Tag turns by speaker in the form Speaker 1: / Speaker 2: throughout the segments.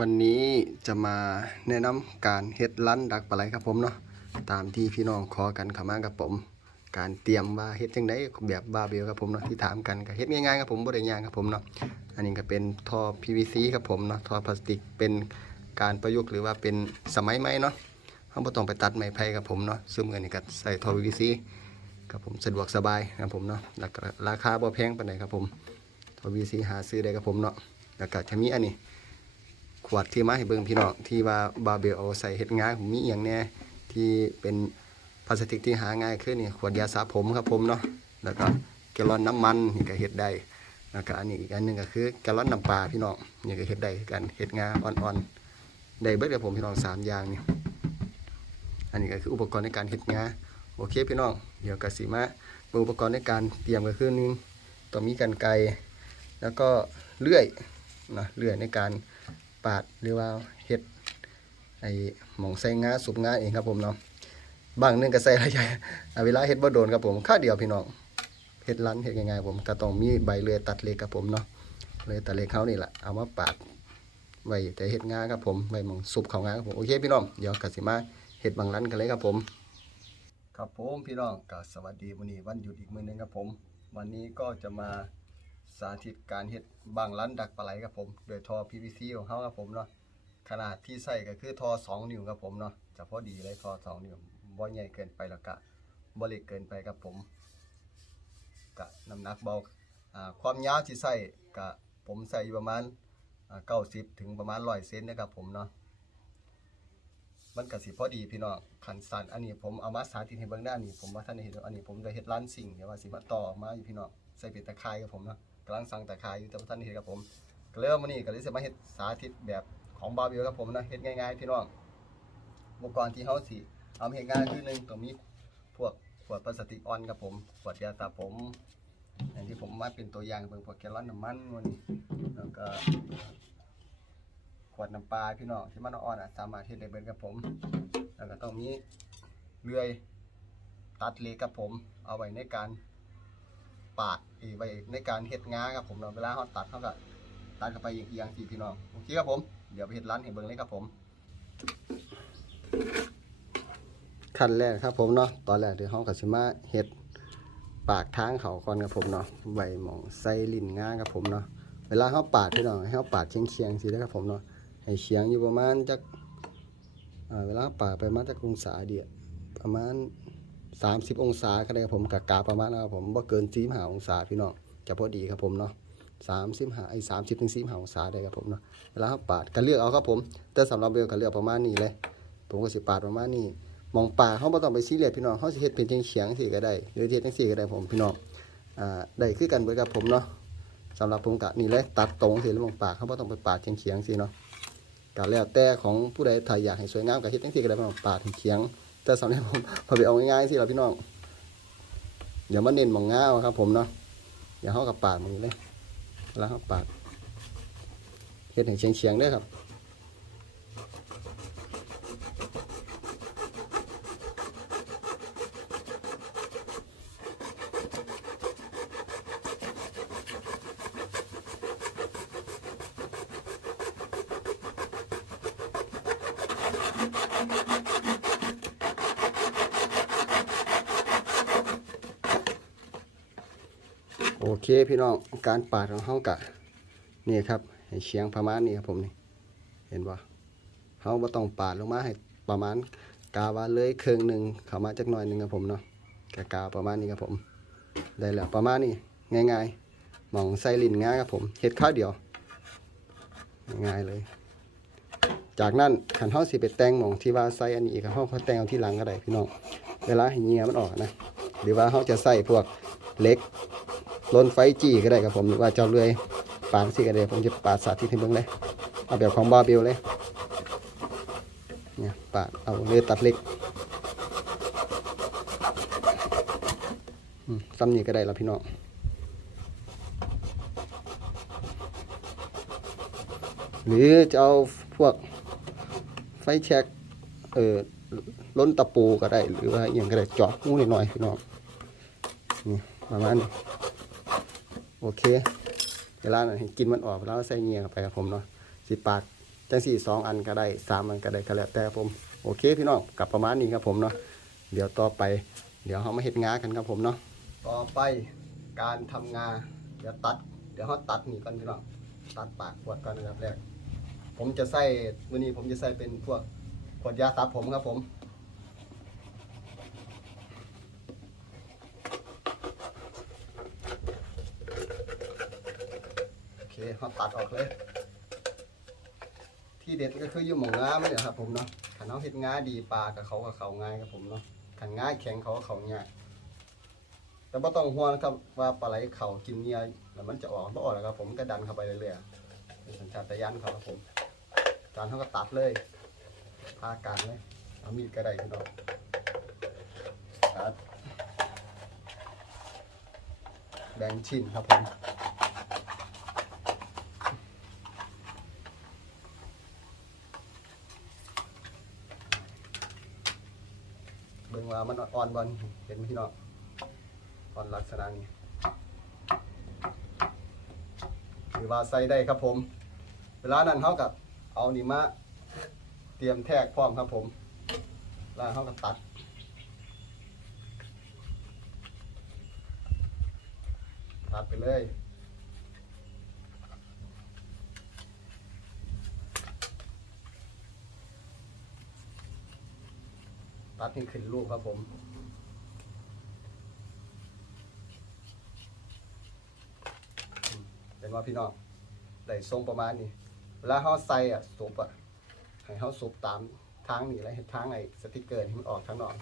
Speaker 1: วันนี้จะมาแนะนำการเฮ็ดร้นดักปลาไหลครับผมเนาะตามที่พี่น้องขอกันขามากับผม การเตรียมว่าเฮ็ดจังไดแบบบาเบลครับผมเนาะที่ถามกันก็เฮ็ดง่ายๆครับผมบ่ได้ยากครับผมเนาะอันนี้ก็เป็นท่อ PVC ครับผมเนาะท่อพลาสติกเป็นการประยุกต์หรือว่าเป็นสมัยใหม่เนาะเฮาบ่ต้องไปตัดไม้ไผ่ครับผมเนาะซึ่งอันนี้ก็ใส่ท่อ PVC ครับผมสะดวกสบายครับผมเนาะแล้วราคาบ่แพงปานใดครับผมท่อ PVC หาซื้อได้ครับผมเนาะแล้วก็จะมีอันนี้ ขวดที่มาให้เบิ่งพี่น้องที่ว่าบาเบลเอาใส่เฮ็ดงาผมมีอย่างแน่ที่เป็นพลาสติกที่หาง่ายขึ้นนี่ขวดยาสระผมครับผมเนาะแล้วก็แกลอนน้ำมันนี่ก็เฮ็ดได้แล้วก็อันนี้อีกอันหนึงก็คือแกลอนน้ำปลาพี่น้องนี่ก็เฮ็ดได้กันเฮ็ดงาอ่อนๆได้เบิดกับผมพี่น้องสามอย่างนี่อันนี้ก็คืออุปกรณ์ในการเฮ็ดงาโอเคพี่น้องเดี๋ยวก็สิมาเบิ่งอุปกรณ์ในการเตรียมก็คือนึงต้อมีกันไกรแล้วก็เลื่อยนะเลื่อยในการ ปาดหรือว่าเฮ็ดไอ้หมองใส่งาสุบงาเองครับผมเนาะบางนึงก็ใส่ระยะอ่าเวลาเฮ็ดบ่โดนครับผมข้าเดียวพี่น้องเฮ็ดลันเฮ็ดง่ายๆผมก็ต้องมีใบเลื่อยตัดเล็กครับผมเนาะเลยตัดเล็กเขานี่แหละเอามาปาดไว้แต่เฮ็ดงาครับผมไว้หมองสุบเขางาครับผมโอเคพี่น้องเดี๋ยวก็สิมาเฮ็ดบางลันกันเลยครับผม ครับผมพี่น้องก็สวัสดีมื้อนี้วันหยุดอีกมื้อหนึงครับผม วันนี้ก็จะมา สาธิตการเฮ็ดบางลันดักปลาไหลครับผมโดยท่อ PVC ของเฮาครับผมเนาะขนาดที่ใส่ก็คือทอ 2 นิ้วครับผมเนาะจะพอดีเลยทอ 2 นิ้วบ่ใหญ่เกินไปแล้วก็บ่เล็กเกินไปครับผมกะน้ำหนักเบาความยาวที่ใส่กะผมใส่อยู่ประมาณอ่า90ถึงประมาณ100เซนนะครับผมเนาะมันก็สิพอดีพี่น้องขันสันอันนี้ผมเอามาสาธิตให้เบิ่งด้านนี้ผมว่าท่านเห็นอันนี้ผมได้เฮ็ดร้านสิ่งเดี๋ยวว่าสิมาต่อมาอยู่พี่น้องใส่เป็นตะไคร้ครับผมเนาะ กำลังสั่งตะไคร้อยู่แต่ท่านได้เห็นครับผมก็เริ่มมานี่ก็เลยจะมาเฮ็ดสาธิตแบบของบาร์บีคิวครับผมนะเฮ็ดง่ายๆพี่น้องอุปกรณ์ที่เฮาสิเอาเฮ็ดง่ายคือหนึ่งต้องมีพวกขวดพลาสติกออนครับผมขวดยาสระผม อย่างที่ผมมาเป็นตัวอย่างเบิ่งพวกแกลลอนน้ำมันวันนี้แล้วก็ขวดน้ำปลาพี่น้องที่มันอ่อนอะสามารถเฮ็ดได้เบิ่งครับผม แล้วก็ต้องมีเลื่อยตัดเหล็กครับผม เอาไว้ในการปาด อีไว้ในการเฮ็ดงาครับผมเนาะเวลาเฮาตัดเฮาก็ตัดเข้าไปเอียงๆสิพี่น้องโอเคครับผมเดี๋ยวไปเฮ็ดร้านให้เบิ่งเลยครับผม ขั้นแรกครับผมเนาะตอนแรกเดี๋ยวเฮาก็สิมาเฮ็ดปากทางเขาก่อนครับผมเนาะไว้หมองใส่ลิ้นงาครับผมเนาะเวลาเฮาปาดพี่น้องให้เฮาปาดเฉียงๆสินะครับผมเนาะให้เฉียงอยู่ประมาณจักเวลาปาดไปมาจักองศาเดียประมาณ 30 องศาก็ได้ครับผมกะกาประมาณนะครับผมบ่เกิน45องศาพี่น้องจะพอดีครับผมเนาะสามสิบห้าไอ้สามสิบถึงสี่ห้าองศาได้ครับผมเนาะเวลาเราปาดก็เลือกเอาครับผมแต่สำหรับเบลก็เลือกประมาณนี้เลย ผมก็สิปาดประมาณนี้มองปาเขาบ่ต้องไปซีเรียสพี่น้องเขาสิเฮ็ดเป็นเฉียงสิก็ได้หรือเฮ็ดจังซี่ก็ได้ผมพี่น้องอ่าได้คือกันเบิดครับผมเนาะสำหรับผมก็นี่เลยตัดตรงสิแล้วมองปาเขาบ่ต้องไปปาดเฉียงๆสิเนาะก็แล้วแต่ของผู้ใดถ้าอยากให้สวยงามก็เฮ็ดจังซี่ก็ได้พี่น้องปาดเฉียง แต่สำหรับผมพอไปเอาง่ายๆสิล่ะพี่น้อง เดี๋ยวมาเน้นมองง่าวครับผมเนาะเดี๋ยวเฮาก็ปาดมือเลยแล้วครับปาดเฮ็ดให้เฉียงเฉียงๆด้วยครับ โอเคพี่น้องการปาดของเฮากะนี่ครับให้เฉียงประมาณนี้ครับผมนี่เห็นบ่เฮาบ่ต้องปาดลงมาให้ประมาณกาวาเลยเครึ่งหนึ่งเข้ามาจักหน่อยหนึ่งครับผมเนาะกะกาประมาณนี้ครับผม ได้แล้วประมาณนี้ง่ายๆหมองใส่ลิ้นง่ายครับผมเฮ็ดข้าวเดียวง่ายเลย จากนั้นขันเฮาสิไปแต่งหมองที่ว่าใส่อันนี้กครับเฮาค่อยแต่งเอาที่หลังก็ได้พี่น้องเวลาให้เหงื่อมันออกนะหรือว่าเฮาจะใส่พวกเล็ก ลนไฟจี้ก็ได้ครับผมหรือว่าเจ้าเลื่อยปาดสิก็ได้ผมจะปาดสาธิตให้เบิ่งเลยเอาแบบของบาร์เบลเลยเนี่ยปาดเอาเลยตัดเล็กซ้ำนี้ก็ได้แล้วพี่น้องหรือจะเอาพวกไฟแช็กเออล้นตะปูก็ได้หรือว่าอย่างก็ได้เจาะงูหน่อยๆพี่น้องนี่ประมาณนี้ โอเค เวลาหนให้กินมันออกแล้วใส่เงียไปครับผมเนาะสิปาดจังสี่สองอันก็ได้สามอันก็ได้ก็แล้วแต่ผมโอเคพี่น้องกับประมาณนี้ครับผมเนาะเดี๋ยวต่อไป เดี๋ยวเรามาเฮ็ดงากันครับผมเนาะต่อไปการทำงาเดี๋ยวตัด เดี๋ยวเราตัดนี่ก่อนพี่น้องตัดปากขวดก่อนนะครับแรกผมจะใส่วันนี้ผมจะใส่เป็นพวกขวดยาตัดผมครับผม เคเขาตัดออกเลย ที่เด็ดก็คืออยู่หมองงาไม่เหรอครับ ผมเนาะขันเขาเห็ดงาดีปลากับเขากับเขาง่ายครับผมเนาะขันง่ายแข็งเขากับเขาง่ายแต่ไม่ต้องห่วงนะครับว่าปลาไหลเขากินเนี่ยแล้วมันจะออกไม่ออกแล้วครับผมก็ดันเข้าไปเรื่อยๆเป็นสัญชาตญาณเขาครับผมการเขาก็ตัดเลยพากลางเลยเอามีดก็ได้พี่น้องตัดแบ่งชิ้นครับผม เบิ่ง ว่ามันอ่อนบอลเห็นไหมพี่น้องอ่อนลักษณะนี้หรือว่าใส่ได้ครับผม เวลานั้นเขากับเอานี่มาเตรียมแทกพร้อมครับผมแล้วเขากับตัดตัดไปเลย ตัดให้ขึ้นรูปครับผมเป็นว่าพี่น้องได้ทรงประมาณนี้เวลาเขาใส่อะสุบอะให้เขาสุบตามทางนี่และเห็นทางไอ้สติกเกอร์ที่มันออกทางนอก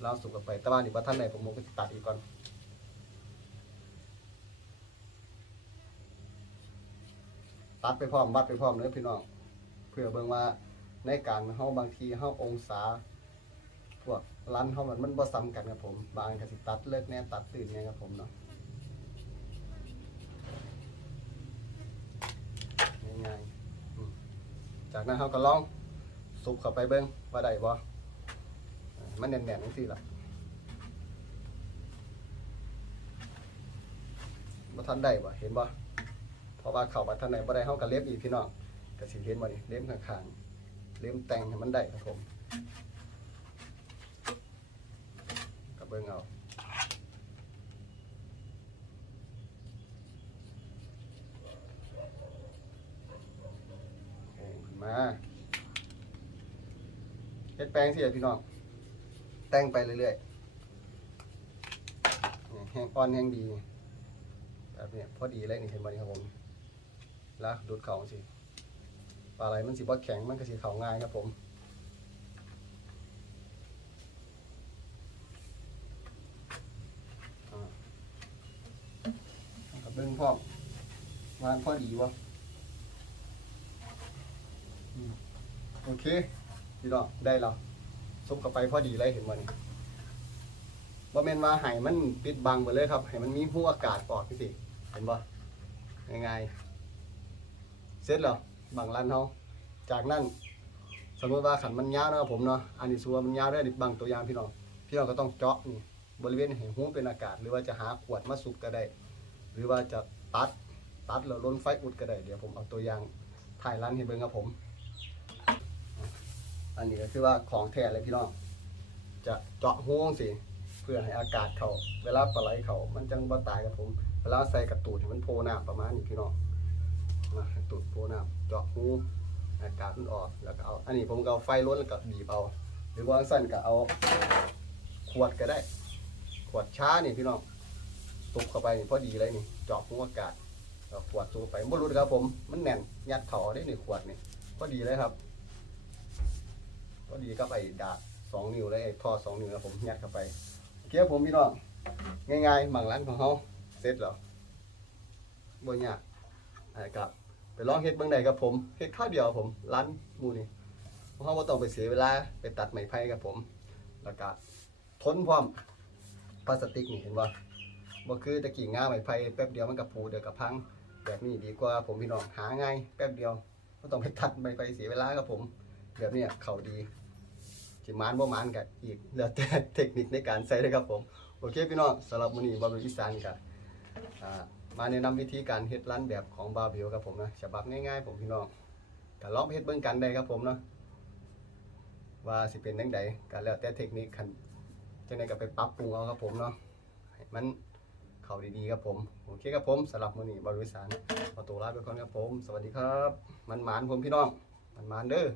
Speaker 1: แล้วสุบกันไปแต่ว่านี่ว่าท่านไหนผมก็จะตัดอีกก่อนตัดไปพร้อมวัดไปพร้อมเลยพี่น้องเพื่อเบิ่งว่าในการเฮาบางทีเฮาองศา พวกร้านเขามันมันบ่ซ้ำกันครับผม บางก็สิตัดเลิกแน่ตัดตื่นแน่ครับผมเนาะง่ายๆจากนั้นเขาก็ลองสุกเข้าไปเบิ้งว่าได้บ่มันแน่นๆจังซี่ล่ะบ่ทันได้บ่เห็นบ่เพราะว่าเข้าบ่ทันได้บ่ได้เฮาก็เล็บอีกพี่น้องก็สิเห็นบ่นี่เล็บข้างๆเล็บแต่งให้มันได้ครับผม กั บเบิ้งเอาโอ้ขึ้นมาเฮ็ดแปลงสิพี่น้อง แต่งไปเรื่อยๆแห้งอ่อนแห้งดีแบบนี้พอดีเลยนี่เห็นบ่นี่ครับผมแล้วดูดเข่าสิปลาไหลมันสิบ่แข็งมันก็สิเข่าง่ายครับผม กับเบิ้ง พร้อมวางพอดีวะโอเคพี่น้องได้แล้วซุปกับไปพอดีเลยเห็นวันนี้ว่าเมนว่าไห้มันปิดบังหมดเลยครับให้มันมีหัวอากาศออกพี่สิเห็นบ่ง่ายๆเสร็จแล้วบังรันเขาจากนั้นสมมติว่าขันมันยาวนะครับผมเนาะอันนี้สัวมันยาวได้ดิบังตัวอย่างพี่น้องพี่น้องก็ต้องเจาะนี่บริเวณให้หูเป็นอากาศ หรือว่าจะหาขวดมาสุกก็ได้ หรือว่าจะ ตัด ตัดแล้วล้นไฟอุดก็ได้ เดี๋ยวผมเอาตัวอย่างถ่ายร้านให้เบิ่งครับผม อันนี้ก็คือว่าของแท้เลยพี่น้อง จะเจาะหูงสิเพื่อให้อากาศเขาเวลาปลาไหลเขามันจังบ่ตายครับผม เวลาใส่กระตูดมันโพน้ำประมาณนี้พี่น้องนะกระตูดโพน้ำเจาะหูอากาศมันออกแล้วก็เอา อันนี้ผมก็เอาไฟล้นแล้วก็บีบเอา หรือว่าสั้นก็เอา ขวดก็ได้ ขวดช้านี่พี่น้อง ตุกเข้าไปนี่พอดีเลยนี่เจาะหัวอากาศเอาขวดสูบไปบ่รู้ครับผม มันแน่นยัดเข่าได้ในขวดนี่พอดีเลยครับ พอดีก็ไปดาดสองนิ้วเลยไอ้ท่อสองนิ้วครับผมยัดเข้าไปโอเคครับผมพี่น้องง่ายๆหมังร้านของเขาเสร็จแล้วบ่ยากนะครับไปลองเฮ็ดเบิ่งได้ครับผมเฮ็ดข้าวเดียวผมร้านมูนี่เพราะเขาบ่ต้องไปเสียเวลาไปตัดไม้ไผ่ครับผม แล้วก็ทนพร้อมพลาสติกนี่เห็นบ่ บ่คือตะกี้ง่าไม้ไผ่แป๊บเดียวมันกับผูเดียวกับพัง แบบนี้ดีกว่าผมพี่น้องหาง่ายแป๊บเดียวไม่ต้องไปตัดไม้ไผ่เสียเวลาครับผม แบบเนี้ยเข้าดีสิมานบ่มานก็อีกแล้วแต่เทคนิคในการใช้เลยครับผมโอเคพี่น้องสำหรับมื้อนี้บาร์เบลอีสานก็อ่ามาแนะนำวิธีการเฮ็ดร้านแบบของบาร์เบลครับผมนะฉบับง่ายๆ ผมพี่น้องกก็ลองเฮ็ดเบิ่งกันได้ครับผมเนาะว่าสิเป็นจังไดก็แล้วแต่เทคนิคคันจังไดก็ไปปรับปรุงเอาครับผมเนาะให้มัน เขาดีๆครับผม โอเคครับผมสำหรับมือนี้บริษัทขอตัวลาไปก่อนครับผม สวัสดีครับ มันหมานผมพี่น้อง มันหมานเด้อ